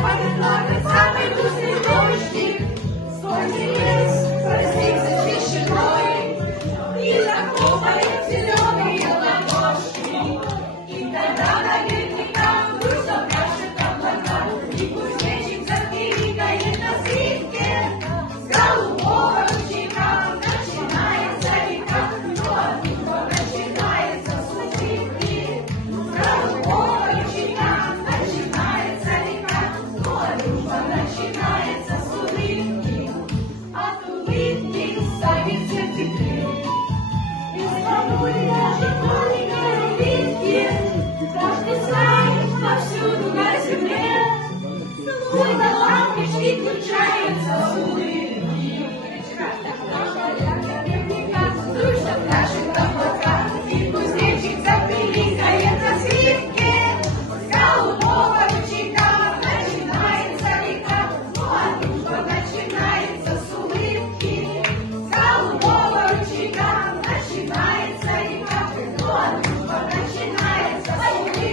Самый вкусный дождик, солнце есть, простик защищеной, и захлопает зеленые ладошки, и тогда наверняка грусть обряжет облака, и кузнечик запиликает на свитке, с голубого ручейка начинается река, но от него начинается с улыбки, с голубого ручейка начинается река, но от него начинается с улыбки, от улыбки ставит сердце крик. Из бабули даже маленькой улыбки, каждый знает повсюду на земле, свой лампочки включаются с улыбки. Наверняка дружно пляшет облака, и кузнечик запиликает на свитке, с голубого ручейка начинается река, но от дружба начинается с улыбки, с голубого ручейка начинается река, но от дружба начинается с улыбки.